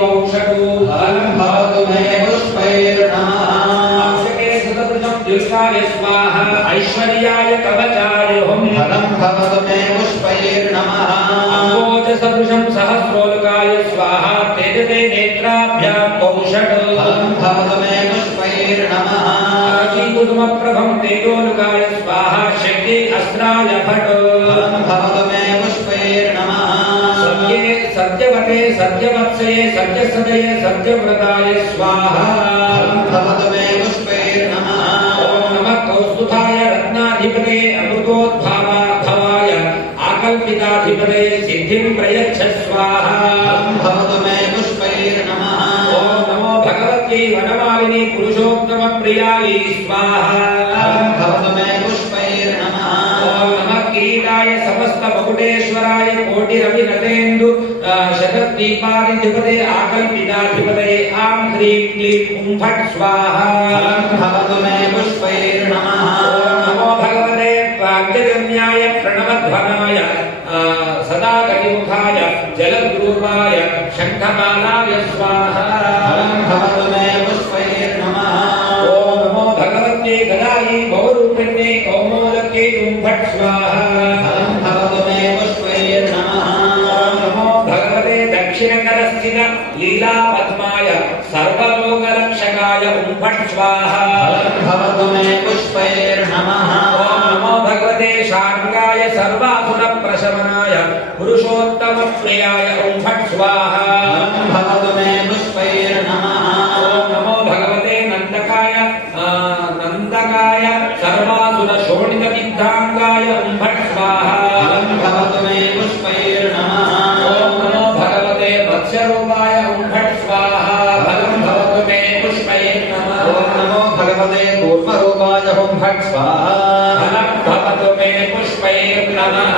वौषटो फलं भवतु मे पुष्पैर्नमः अक्षके सुतदृशं दीर्घाय स्वाहा ऐश्वर्याय कवचाय हुं फलं भवतु मे पुष्पैर्नमः अम्बोजसदृशं सहस्रोल्काय स्वाहा तेजते नेत्राभ्यां वौषटो फलं भवतु मे पुष्पैर्नमः कुसुमप्रभं तेजोल्काय स्वाहा शक्ति अस्त्राय फटो फलं भवतु मे पुष्पैर्नमः सत्ये सत्यवते सत्यवत्सये सत्यसदये सत्यव्रताय स्वाहा फलं भवतु मे पुष्पैर्नमः ॐ नमः कौस्तुभाय रत्नाधिपते अमृतोद्भावाय आकल्पिताधिपते सिद्धिं प्रयच्छ स्वाहा फलं भवतु मे पुष्पैर्नमः ॐ नमो भगवत्यै वनमालिनी पुरुषोत्तमप्रियायै स्वाहा फलं भवतु मे पुष्पैर्नमः ॐ नमः किरीटाय समस्तमकुटेश्वराय कोटिरविनतेन्दु शतद्वीपाधिपते आकल्पिताधिपते आं ह्रीं क्लीं हुं फट् स्वाहा फलं भवतु मे पुष्पैर्नमः ॐ नमो भगवते पाञ्चजन्याय प्रणवध्वनाय सदा कटिमुखाय जलद्रूपाय शङ्खमालाय स्वाहा फलं भवतु मे पुष्पैर्नमः ॐ नमो भगवते गदायै बहुरूपिण्ये कौमोदके हुं फट् स्वाहा फलं भवतु मे पुष्पैर्नमः नमो भगवते दक्षिणकरस्थित लीलापद्माय सर्वलोकरक्षकाय हुं फट् स्वाहा फलं भवतु मे पुष्पैर्नमः नमो भगवते शार्ङ्गाय सर्वासुरप्रशमनाय पुरुषोत्तमप्रियाय हुं फट् स्वाहा फलं भवतु मे पुष्पैर्नमः नमो भगवते नन्दकाय सर्वासुरशोणितविद्धाङ्गाय हुं फट् स्वाहा फलं भवतु मे पुष्पैर्नमः नमो भगवते वत्स्यरूपाय हुं फट् स्वाहा फलं भवतु मे पुष्पैर्नमः नमो भगवते कूर्मरूपाय हुं फट् स्वाहा फलं भवतु मे पुष्पैर्नमः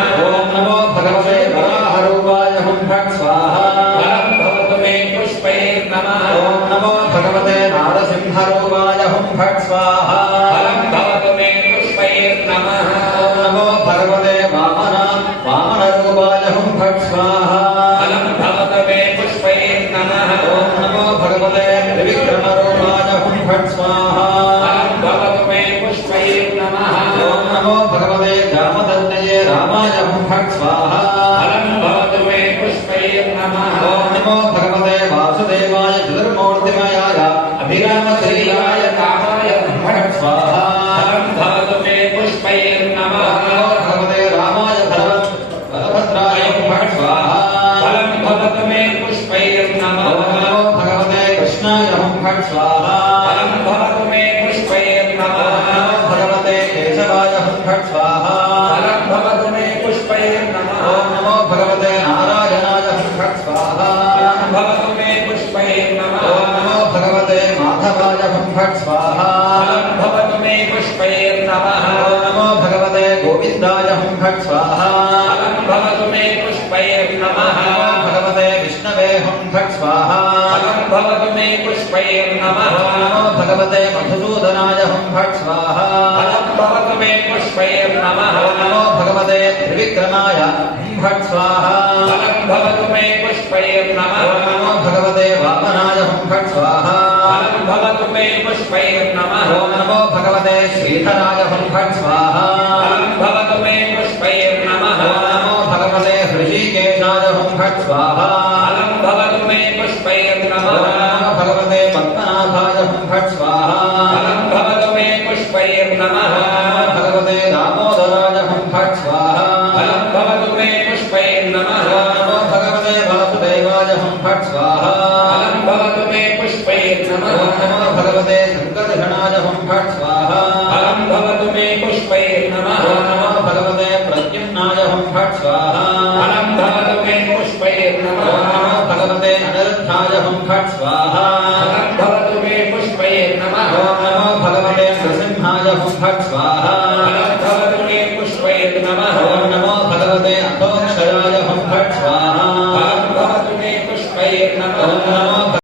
नमो भगवते वराहरूपाय हुं फट् स्वाहा फलं भवतु मे पुष्पैर्नमः नमो भगवते नारसिंहरूपाय हुं फट् स्वाहा फलं भवतु मे पुष्पैर्नमः नमो भगवते वामनरूपाय हुं फट् स्वाहा फलं भवतु मे पुष्पैर्नमः नमो भगवते त्रिविक्रमरूपाय हुं फट् स्वाहा फलं भवतु मे पुष्पैर्नमः नमो भगवते रामदन्नये रामाय हुं फट् स्वाहा फलं भवतु मे पुष्पैर्नमः नमो भगवते वासुदेवाय चतुर्मूर्तिमयाय अभिरामश्रीयाय कामाय हुं फट् स्वाहा फलं भवतु मे पुष्पैर्नमः भगवते रामाय बलभद्राय हुं फट् स्वाहा फलं भवतु मे पुष्पैर्नमः भगवते कृष्णाय हुं फट् स्वाहा फलं भवतु मे पुष्पैर्नमः भगवते केशवाय हुं फट् स्वाहा फलं भवतु मे पुष्पैर्नमः नमो भगवते नारायणाय हुं फट् स्वाहा फलं भवतु मे पुष्पैर्नमः नमो भगवते माधवाय हुं फट् स्वाहा फलं भवतु मे पुष्पैर्नमः नमो भगवते गोविन्दाय हुं फट् स्वाहा फलं भवतु मे पुष्पैर्नमः भगवते विष्णवे हुं फट् स्वाहा फलं भवतु मे पुष्पैर्नमः नमो भगवते मधुसूदनाय हुं फट् स्वाहा फलं भवतु मे पुष्पैर्नमः नमो भगवते त्रिविक्रमाय हुं फट् स्वाहा फलं भवतु मे पुष्पैर्नमः नमो भगवते वामनाय हुं फट् स्वाहा फलं भवतु मे पुष्पैर्नमः नमो भगवते श्रीधराय हुं फट् स्वाहा फलं भवतु मे पुष्पैर्नमः नमो भगवते हृषीकेशाय हुं फट् स्वाहा फलं भवतु मे पुष्पैर्नमः नमो भगवते पद्मनाभाय हुं फट् स्वाहा फलं भवतु मे पुष्पैर्नमः नमो भगवते दामोदराय हुं फट् स्वाहा फलं भवतु मे पुष्पैर्नमः नमो भगवते वासुदेवाय हुं फट् स्वाहा फलं भवतु मे पुष्पैर्नमः नमो भगवते शङ्करघनाय हुं फट् स्वाहा फलं भवतु मे पुष्पैर्नमः नमो भगवते प्रद्युम्नाय हुं फट् स्वाहा फलं भवतु मे पुष्पैर्नमः नमो भगवते अनिरुद्धाय हुं फट् स्वाहा फलं भवतु मे पुष्पैर्नमः नमो भगवते नृसिंहाय हुं फट् स्वाहा